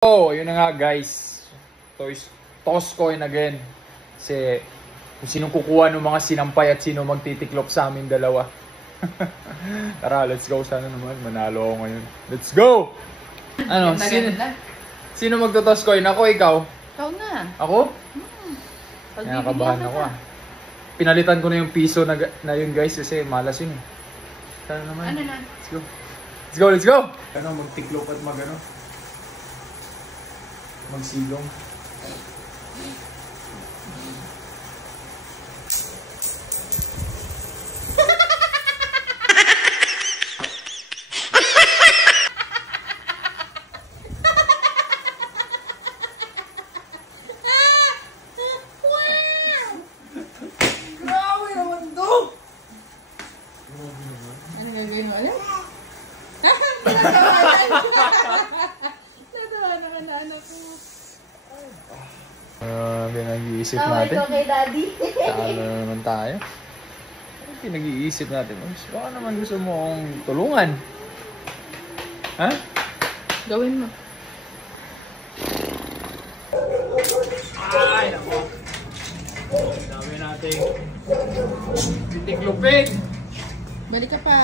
Oh, yun na nga guys. Toss coin again. Kasi kung sinong kukuha ng mga sinampay at sino magtitiklop sa amin dalawa. Tara, let's go. Sana naman manalo ako ngayon. Let's go! Ano? Sino magto-toss coin? Ako, ikaw? Ikaw na. Ako? Nakakabahan ako ah. Pinalitan ko na yung piso na yun guys kasi malas yun eh. Sana naman. Ano na? Let's go. Let's go, let's go! Ano, magtiklop at magsilong. Grabe naman to! Ano gagawin mo ulit? Natawanan ka na anak ko. Pinag-iisip natin. Ito kay daddy. Talo na naman tayo. Pinag-iisip natin. Baka naman gusto mo akong tulungan. Ha? Gawin mo. Ay, nako. Dami natin. Titiklupin. Balik ka pa.